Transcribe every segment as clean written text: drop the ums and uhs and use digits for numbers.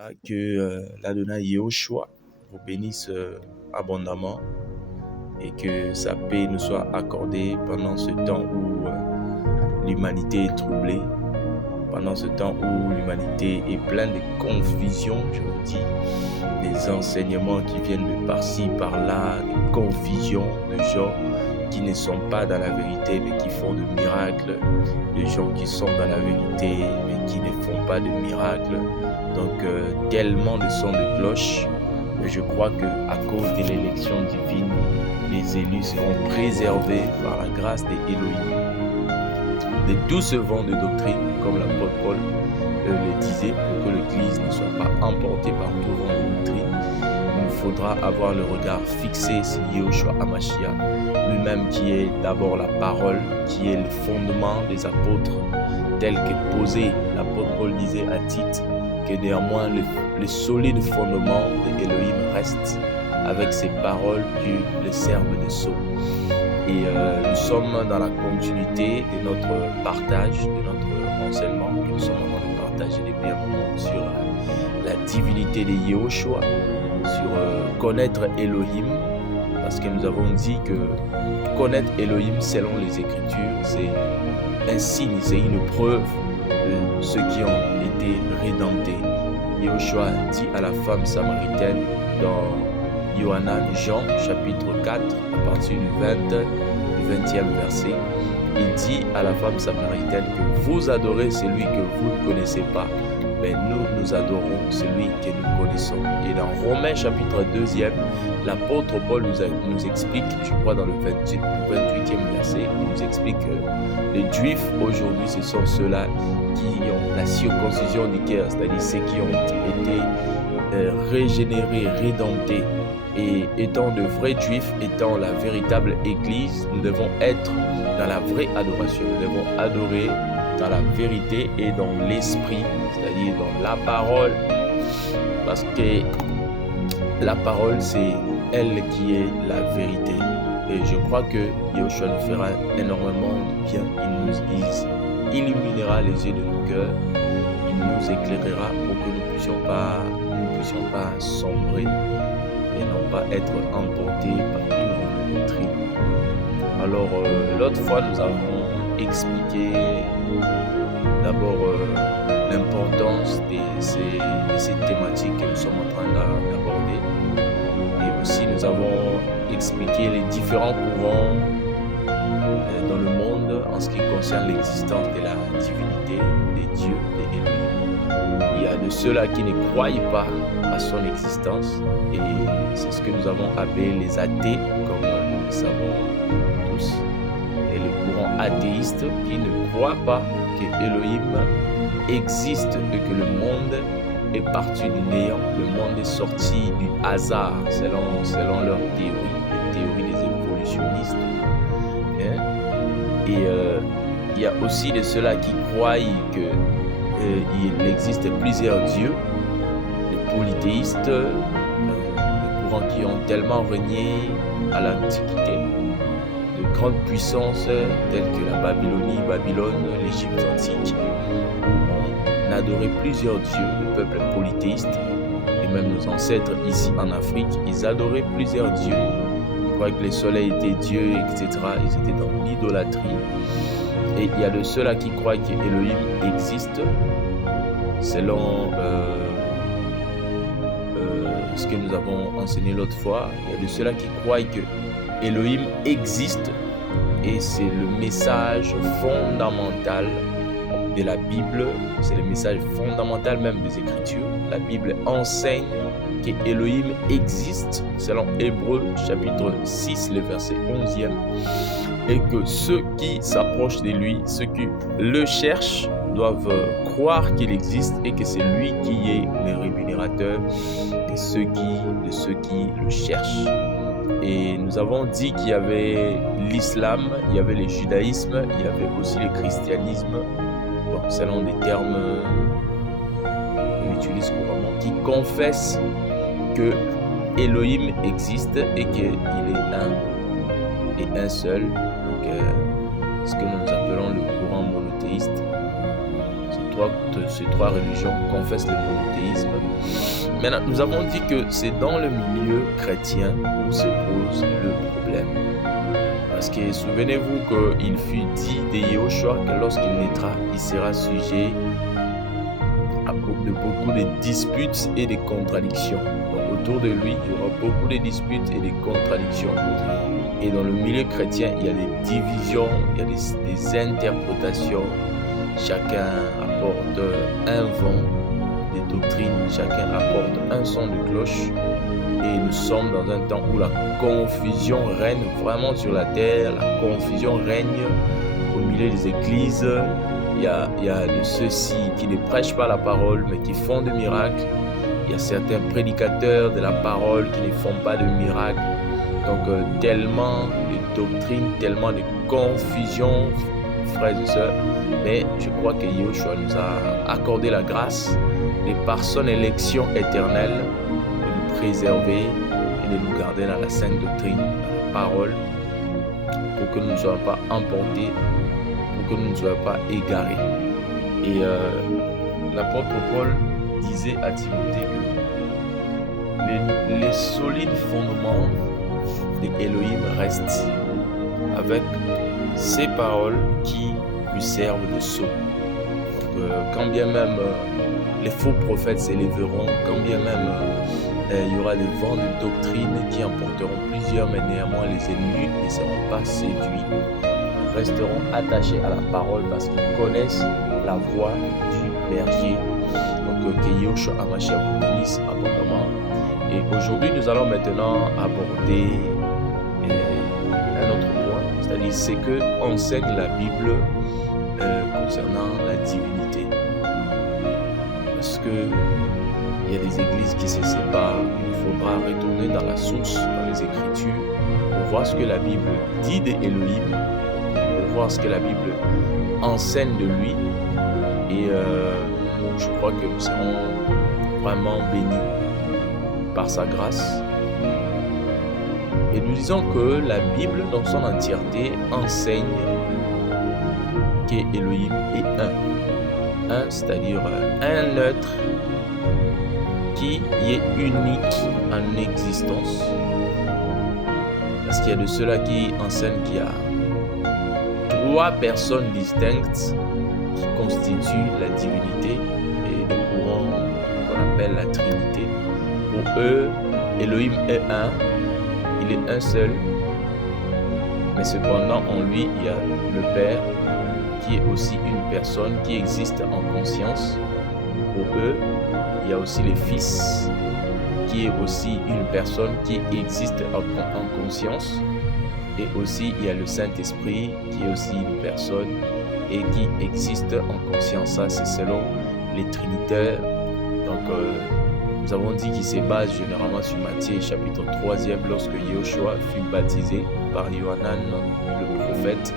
Voilà, que l'Adonai Yahushua vous bénisse abondamment et que sa paix nous soit accordée pendant ce temps où l'humanité est troublée, pendant ce temps où l'humanité est pleine de confusion, je vous dis, des enseignements qui viennent de par-ci, par-là, de confusion, de gens qui ne sont pas dans la vérité mais qui font de miracles, de gens qui sont dans la vérité mais qui ne font pas de miracles. Donc tellement de sons de cloche, mais je crois qu'à cause de l'élection divine, les élus seront préservés par la grâce de Elohim de tout ce vent de doctrine, comme l'apôtre Paul le disait, pour que l'Église ne soit pas emportée par tout vent de doctrine. Il faudra avoir le regard fixé sur Yahushua HaMashiach, lui-même qui est d'abord la parole, qui est le fondement des apôtres, tel que posé. L'apôtre Paul disait à Tite que néanmoins le solide fondement de Elohim reste avec ces paroles qui le servent de sceau. Et nous sommes dans la continuité de notre partage, de notre enseignement que nous sommes en train de partager depuis un moment sur la divinité de Yahushua, sur connaître Elohim, parce que nous avons dit que connaître Elohim selon les Écritures, c'est un signe, c'est une preuve de ceux qui ont été rédemptés. Yahushua dit à la femme samaritaine dans Jean chapitre 4 à partir du 20e verset, il dit à la femme samaritaine que vous adorez celui que vous ne connaissez pas, mais nous adorons celui que nous connaissons. Et dans Romains chapitre 2e, l'apôtre Paul nous explique, je crois dans le 28e verset, il nous explique que les Juifs aujourd'hui, ce sont ceux-là qui ont la circoncision du cœur, c'est-à-dire ceux qui ont été régénérés, rédemptés. Et étant de vrais Juifs, étant la véritable Église, nous devons être dans la vraie adoration. Nous devons adorer dans la vérité et dans l'esprit, c'est-à-dire dans la parole. Parce que la parole, c'est elle qui est la vérité. Et je crois que Yahushua nous fera énormément de bien. Il illuminera les yeux de nos cœurs. Il nous éclairera pour que nous ne puissions pas sombrer et non pas être emportés par tout vent de doctrine. Alors, l'autre fois, nous avons expliqué d'abord l'importance de ces thématiques que nous sommes en train d'aborder. Et aussi, nous avons expliqué les différents courants dans le monde en ce qui concerne l'existence de la divinité, des dieux, des Elohim. Il y a de ceux-là qui ne croient pas à son existence, et c'est ce que nous avons appelé les athées, comme nous le savons tous, et le courant athéiste qui ne croit pas que Elohim existe et que le monde est parti du néant, le monde est sorti du hasard selon leur théorie, la théorie des évolutionnistes. Et il y a aussi de ceux-là qui croient qu'il existe plusieurs dieux, les polythéistes, les courants qui ont tellement régné à l'Antiquité, de grandes puissances telles que la Babylone, l'Égypte antique, où on adorait plusieurs dieux, le peuple polythéiste, et même nos ancêtres ici en Afrique, ils adoraient plusieurs dieux. Ils croyaient que le soleil était Dieu, etc. Ils étaient dans l'idolâtrie. Et il y a de ceux-là qui croient que Elohim existe, selon ce que nous avons enseigné l'autre fois. Il y a de ceux-là qui croient que Elohim existe, et c'est le message fondamental de la Bible, c'est le message fondamental même des Écritures. La Bible enseigne que Elohim existe, selon Hébreux chapitre 6, le verset 11e, et que ceux qui s'approchent de lui, ceux qui le cherchent, doivent croire qu'il existe et que c'est lui qui est le rémunérateur de ceux qui le cherchent. Et nous avons dit qu'il y avait l'islam, il y avait le judaïsme, il y avait aussi le christianisme, selon des termes qu'on utilise couramment, qui confessent que Elohim existe et qu'il est un et un seul. Donc, ce que nous appelons le courant monothéiste. Ces trois religions confessent le monothéisme Maintenant, nous avons dit que c'est dans le milieu chrétien où se pose le problème. Parce que souvenez-vous qu'il fut dit de Yahushua que lorsqu'il naîtra, il sera sujet à beaucoup de disputes et de contradictions. Donc autour de lui, il y aura beaucoup de disputes et de contradictions. Et dans le milieu chrétien, il y a des divisions, il y a des interprétations. Chacun apporte un vent des doctrines, chacun apporte un son de cloche. Et nous sommes dans un temps où la confusion règne vraiment sur la terre, la confusion règne au milieu des églises. Il y a de ceux-ci qui ne prêchent pas la parole, mais qui font des miracles. Il y a certains prédicateurs de la parole qui ne font pas de miracles. Donc, tellement de doctrines, tellement de confusion, frères et sœurs. Mais je crois que Yahushua nous a accordé la grâce de par son élection éternelle de nous préserver et de nous garder dans la sainte doctrine, dans la parole, pour que nous ne soyons pas emportés, pour que nous ne soyons pas égarés. Et l'apôtre Paul disait à Timothée que les solides fondements d'Élohim restent avec ces paroles qui lui servent de sceau. Quand bien même les faux prophètes s'élèveront, quand bien même il y aura des vents de doctrine qui emporteront plusieurs, mais néanmoins les élus ne seront pas séduits, resteront attachés à la parole parce qu'ils connaissent la voix du berger. Donc que Yahushua HaMashiach vous bénisse abondamment. Et aujourd'hui, nous allons maintenant aborder un autre point, c'est-à-dire ce que enseigne la Bible concernant la divinité. Parce que il y a des églises qui se séparent, il faudra retourner dans la source, dans les Écritures, pour voir ce que la Bible dit d'Élohim, pour voir ce que la Bible enseigne de lui. Et je crois que nous serons vraiment bénis par sa grâce. Et nous disons que la Bible dans son entièreté enseigne qu'Élohim est un, c'est-à-dire un être qui est unique en existence. Parce qu'il y a de ceux-là qui enseignent qu'il y a 3 personnes distinctes qui constituent la divinité et le courant qu'on appelle la Trinité. Pour eux, Elohim est un, il est un seul, mais cependant en lui il y a le Père qui est aussi une personne qui existe en conscience. Pour eux, il y a aussi le Fils qui est aussi une personne qui existe en conscience. Et aussi il y a le Saint-Esprit qui est aussi une personne et qui existe en conscience. Ça c'est selon les Trinitaires. Donc nous avons dit qu'il se base généralement sur Matthieu chapitre 3e lorsque Yahushua fut baptisé par Yohanan le prophète.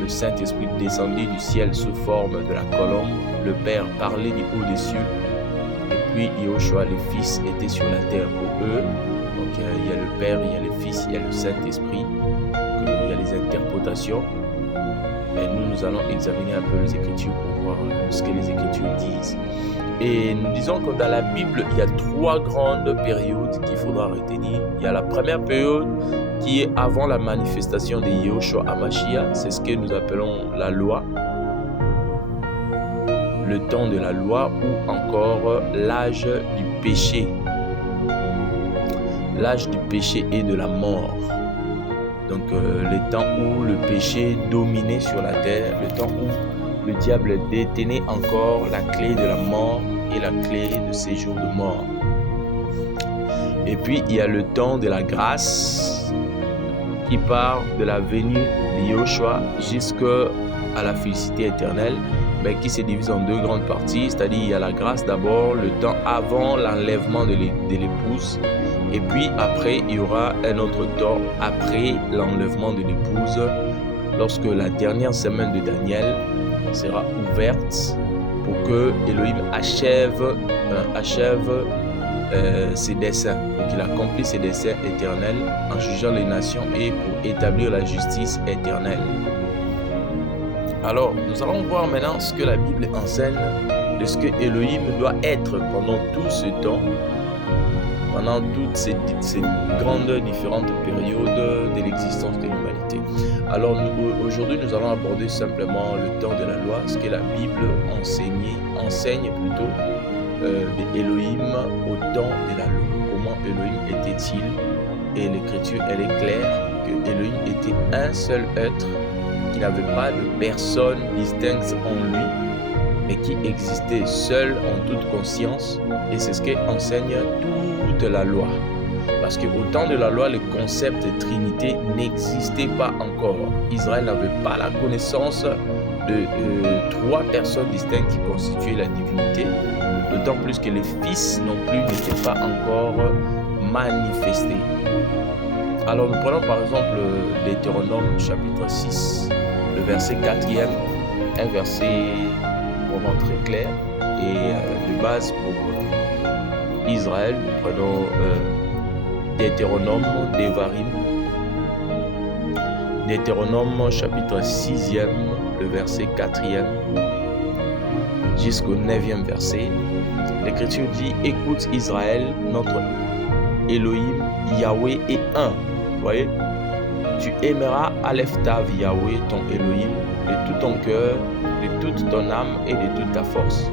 Le Saint-Esprit descendit du ciel sous forme de la colombe. Le Père parlait du haut des cieux. Et puis Yahushua le Fils était sur la terre pour eux. Donc il y a le Père, il y a le Fils, il y a le Saint-Esprit. Il y a les interprétations. Et nous allons examiner un peu les Écritures pour voir ce que les Écritures disent. Et nous disons que dans la Bible, il y a 3 grandes périodes qu'il faudra retenir. Il y a la première période qui est avant la manifestation de Yahushua HaMashiach. C'est ce que nous appelons la loi. Le temps de la loi ou encore l'âge du péché. L'âge du péché et de la mort. Donc le temps où le péché dominait sur la terre, le temps où le diable détenait encore la clé de la mort et la clé de séjour de mort. Et puis il y a le temps de la grâce qui part de la venue de Yahushua jusqu'à la félicité éternelle, mais qui se divise en 2 grandes parties, c'est-à-dire il y a la grâce d'abord, le temps avant l'enlèvement de l'épouse, et puis après il y aura un autre temps après l'enlèvement de l'épouse, lorsque la dernière semaine de Daniel sera ouverte pour que Elohim achève ses desseins, pour qu'il accomplisse ses desseins éternels en jugeant les nations et pour établir la justice éternelle. Alors, nous allons voir maintenant ce que la Bible enseigne de ce que Elohim doit être pendant tout ce temps pendant toutes ces grandes différentes périodes de l'existence de l'humanité. Alors aujourd'hui, nous allons aborder simplement le temps de la loi, ce que la Bible enseigne plutôt de Elohim au temps de la loi. Comment Elohim était-il? Et l'Écriture, elle est claire que Elohim était un seul être qui n'avait pas de personne distincte en lui, mais qui existait seul en toute conscience, et c'est ce qu'enseigne toute la loi. Parce qu'au temps de la loi, le concept de Trinité n'existait pas encore. Israël n'avait pas la connaissance de trois personnes distinctes qui constituaient la divinité, d'autant plus que les fils non plus n'étaient pas encore manifestés. Alors nous prenons par exemple Deutéronome chapitre 6, le verset 4e, un verset vraiment très clair et de base pour Israël. Nous prenons Deutéronome, Deutéronome chapitre 6e, le verset 4e jusqu'au 9e verset. L'Écriture dit: écoute Israël, notre Elohim Yahweh est un. Vous voyez, tu aimeras Aleph Tav Yahweh ton Elohim de tout ton cœur, de toute ton âme et de toute ta force.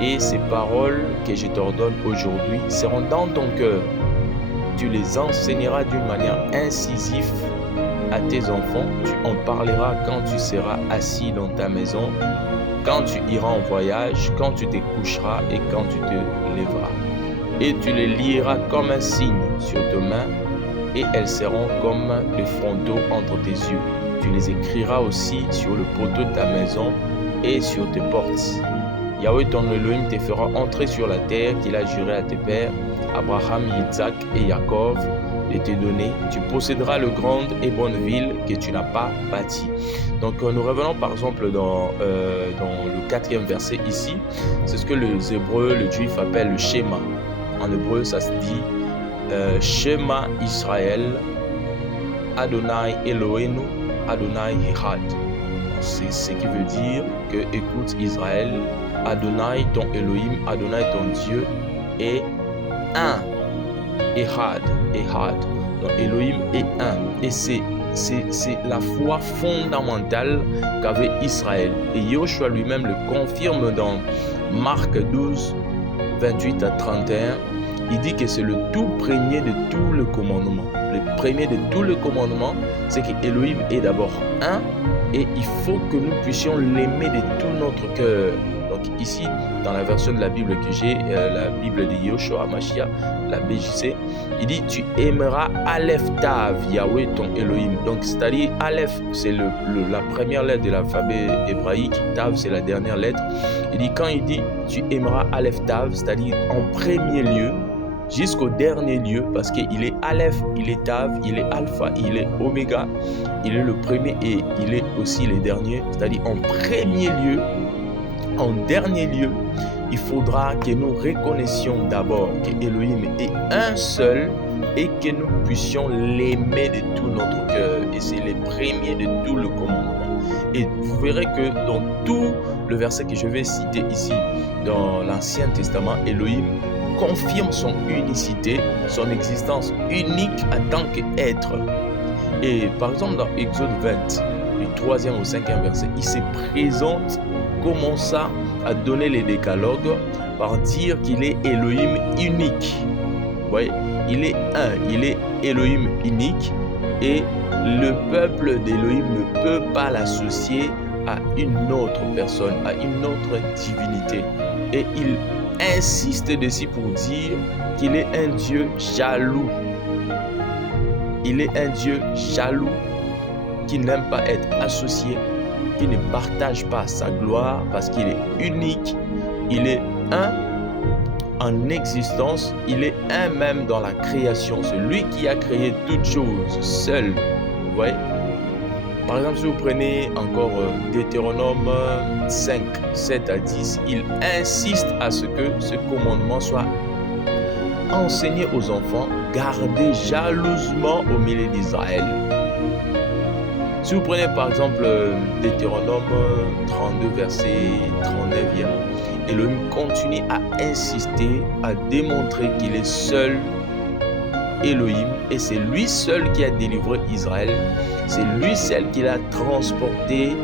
Et ces paroles que je t'ordonne aujourd'hui seront dans ton cœur. Tu les enseigneras d'une manière incisive à tes enfants. Tu en parleras quand tu seras assis dans ta maison, quand tu iras en voyage, quand tu te coucheras et quand tu te lèveras. Et tu les lieras comme un signe sur tes mains, et elles seront comme des frontaux entre tes yeux. Tu les écriras aussi sur le poteau de ta maison et sur tes portes. Yahweh ton Elohim te fera entrer sur la terre qu'il a juré à tes pères, Abraham, Isaac et Jacob, de te donner. Tu posséderas le grande et bonne ville que tu n'as pas bâtie. Donc nous revenons par exemple dans le 4e verset ici. C'est ce que les Hébreux, le Juif appelle le schéma. En hébreu, ça se dit Shema Israël, Adonai Eloheinu, Adonai Echad. C'est ce qui veut dire que écoute Israël, Adonai ton Elohim, Adonai ton Dieu est un. Echad. Donc Elohim est un. Et c'est la foi fondamentale qu'avait Israël. Et Yoshua lui-même le confirme dans Marc 12, 28 à 31. Il dit que c'est le tout premier de tout le commandement. Le premier de tout le commandement, c'est que Elohim est d'abord un, et il faut que nous puissions l'aimer de tout notre cœur. Donc ici, dans la version de la Bible que j'ai, la Bible de Yoshua Mashiach, la BJC, il dit: tu aimeras Aleph Tav Yahweh ton Elohim. Donc c'est-à-dire Aleph, c'est la première lettre de l'alphabet hébraïque, Tav c'est la dernière lettre. Il dit, quand il dit tu aimeras Aleph Tav, c'est-à-dire en premier lieu jusqu'au dernier lieu, parce qu'il est Aleph, il est Tav, il est Alpha, il est Oméga, il est le premier et il est aussi le dernier, c'est-à-dire en premier lieu, en dernier lieu, il faudra que nous reconnaissions d'abord que Elohim est un seul et que nous puissions l'aimer de tout notre cœur. Et c'est le premier de tout le commandement. Et vous verrez que dans tout le verset que je vais citer ici, dans l'Ancien Testament, Elohim confirme son unicité, son existence unique en tant qu'être. Et par exemple dans Exode 20, du 3e au 5e verset, il se présente, commence à donner les décalogues par dire qu'il est Elohim unique. Vous voyez, il est un, il est Elohim unique, et le peuple d'Elohim ne peut pas l'associer à une autre personne, à une autre divinité. Et il insiste dessus pour dire qu'il est un Dieu jaloux. Il est un Dieu jaloux qui n'aime pas être associé, qui ne partage pas sa gloire parce qu'il est unique. Il est un en existence, il est un même dans la création. Celui qui a créé toutes choses seul. Vous voyez? Par exemple, si vous prenez encore Deutéronome 5, 7 à 10, il insiste à ce que ce commandement soit enseigné aux enfants, gardé jalousement au milieu d'Israël. Si vous prenez par exemple Deutéronome 32, verset 39, Elohim continue à insister, à démontrer qu'il est seul Elohim et c'est lui seul qui a délivré Israël. C'est lui seul qui l'a transporté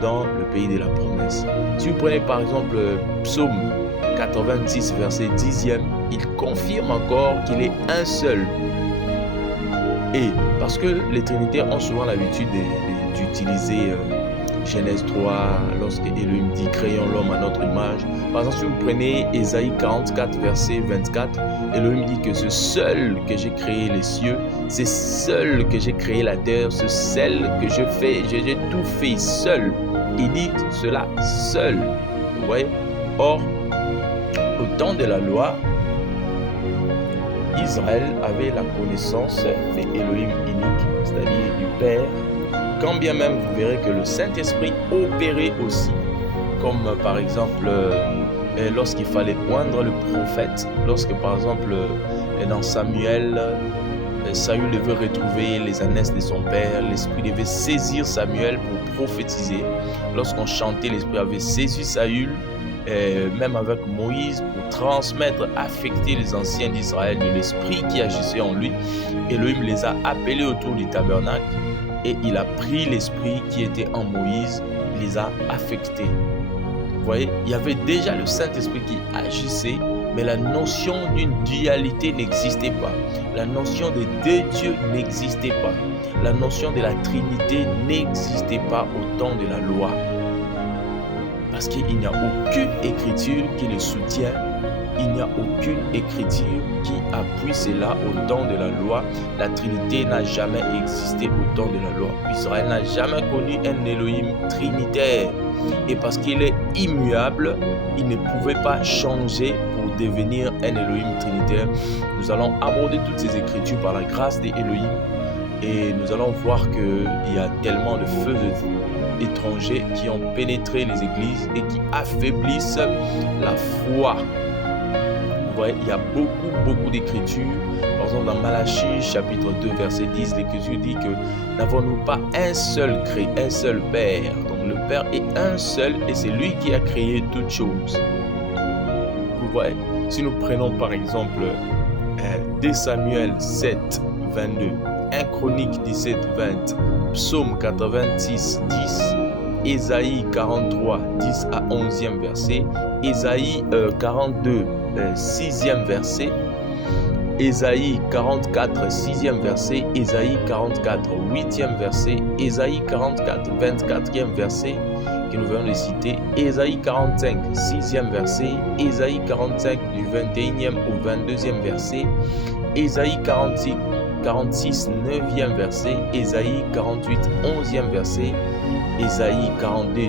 dans le pays de la promesse. Si vous prenez par exemple Psaume 86, verset 10e, il confirme encore qu'il est un seul. Et parce que les Trinités ont souvent l'habitude d'utiliser Genèse 3, lorsque Elohim dit « Créons l'homme à notre image ». Par exemple, si vous prenez Ésaïe 44, verset 24, Elohim dit que c'est seul que j'ai créé les cieux, c'est seul que j'ai créé la terre, c'est seul que j'ai tout fait seul. Il dit cela seul. Vous voyez? Or, au temps de la loi, Israël avait la connaissance de Elohim unique, c'est-à-dire du Père. Quand bien même vous verrez que le Saint-Esprit opérait aussi, comme par exemple lorsqu'il fallait oindre le prophète, lorsque par exemple dans Samuel, Saül devait retrouver les ânesses de son père, l'Esprit devait saisir Samuel pour prophétiser. Lorsqu'on chantait, l'Esprit avait saisi Saül, même avec Moïse, pour transmettre, affecter les anciens d'Israël de l'Esprit qui agissait en lui. Elohim les a appelés autour du tabernacle et il a pris l'Esprit qui était en Moïse, il les a affectés. Vous voyez, il y avait déjà le Saint-Esprit qui agissait, mais la notion d'une dualité n'existait pas. La notion de deux dieux n'existait pas. La notion de la Trinité n'existait pas au temps de la loi. Parce qu'il n'y a aucune écriture qui le soutient. Il n'y a aucune écriture qui appuie cela au temps de la loi. La Trinité n'a jamais existé au temps de la loi. Israël n'a jamais connu un Elohim trinitaire. Et parce qu'il est immuable, il ne pouvait pas changer pour devenir un Elohim trinitaire. Nous allons aborder toutes ces écritures par la grâce d'Elohim. Et nous allons voir qu'il y a tellement de feux étrangers qui ont pénétré les églises et qui affaiblissent la foi. Vous voyez, il y a beaucoup d'écritures. Par exemple, dans Malachie, chapitre 2, verset 10, l'écriture dit que n'avons-nous pas un seul Père. Donc le Père est un seul et c'est lui qui a créé toutes choses. Vous voyez, si nous prenons par exemple 2 Samuel 7, 22, 1 Chronique 17, 20, Psaume 86, 10, Ésaïe 43, 10 à 11e verset, Ésaïe 42, 6e verset, Ésaïe 44, 6e verset, Ésaïe 44, 8e verset, Ésaïe 44, 24e verset, que nous venons de citer, Ésaïe 45, 6e verset, Ésaïe 45, du 21e au 22e verset, Ésaïe 46, 9e verset, Ésaïe 48, 11e verset, Ésaïe 42,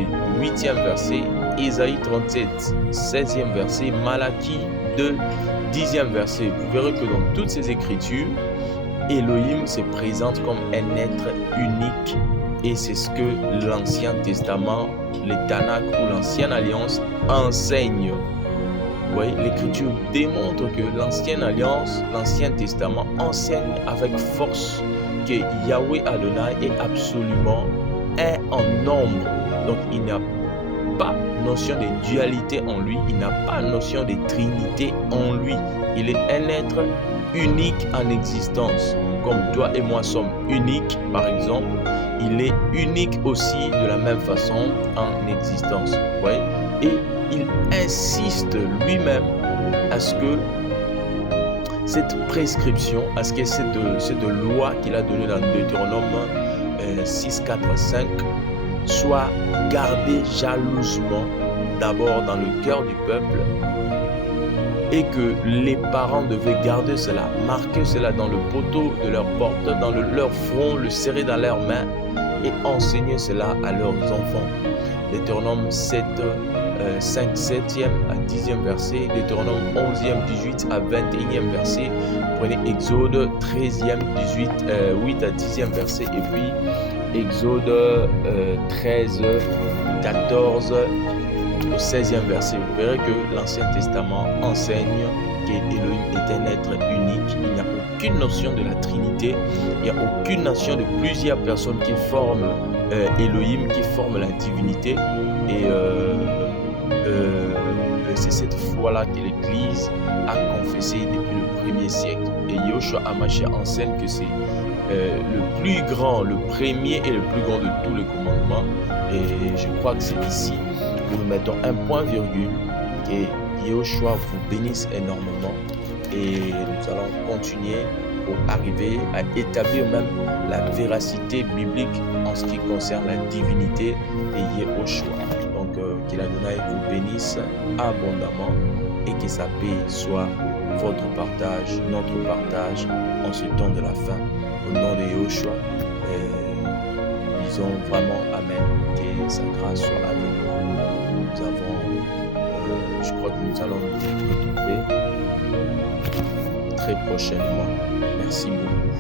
8e verset, Ésaïe 37, 16e verset, Malachie 2, 10e verset. Vous verrez que dans toutes ces écritures, Elohim se présente comme un être unique et c'est ce que l'Ancien Testament, le Tanakh ou l'Ancienne Alliance enseigne. Vous voyez, l'écriture démontre que l'Ancienne Alliance, l'Ancien Testament enseigne avec force que Yahweh Adonai est absolument un en nombre. Donc il n'y a pas notion de dualité en lui, il n'a pas notion de trinité en lui. Il est un être unique en existence. Comme toi et moi sommes uniques, par exemple, il est unique aussi de la même façon en existence. Vous voyez? Et il insiste lui-même à ce que cette prescription, à ce que cette loi qu'il a donnée dans Deutéronome 6, 4, 5 soit gardée jalousement d'abord dans le cœur du peuple et que les parents devaient garder cela, marquer cela dans le poteau de leur porte, dans leur front, le serrer dans leurs mains et enseigner cela à leurs enfants. Deutéronome 7, 5, 7e à 10e verset, Deutéronome 11e, 18 à 21e verset, prenez Exode 13e, 8 à 10e verset, et puis Exode 13, 14 au 16e verset. Vous verrez que l'Ancien Testament enseigne qu'Elohim est un être unique. Il n'y a aucune notion de la Trinité, il n'y a aucune notion de plusieurs personnes qui forment Elohim, qui forment la divinité. Et cette foi-là que l'Église a confessée depuis le premier siècle. Et Yahushua HaMashiach enseigne que c'est le plus grand, le premier et le plus grand de tous les commandements. Et je crois que c'est ici que nous mettons un point-virgule. Que Yahushua vous bénisse énormément. Et nous allons continuer pour arriver à établir même la véracité biblique en ce qui concerne la divinité de Yahushua. Donc, que l'Adonai vous bénisse abondamment et que sa paix soit votre partage, notre partage en ce temps de la fin. Au nom de Yahushua, disons vraiment Amen, que sa grâce soit avec nous. Nous avons, je crois que nous allons nous retrouver très prochainement. Merci beaucoup.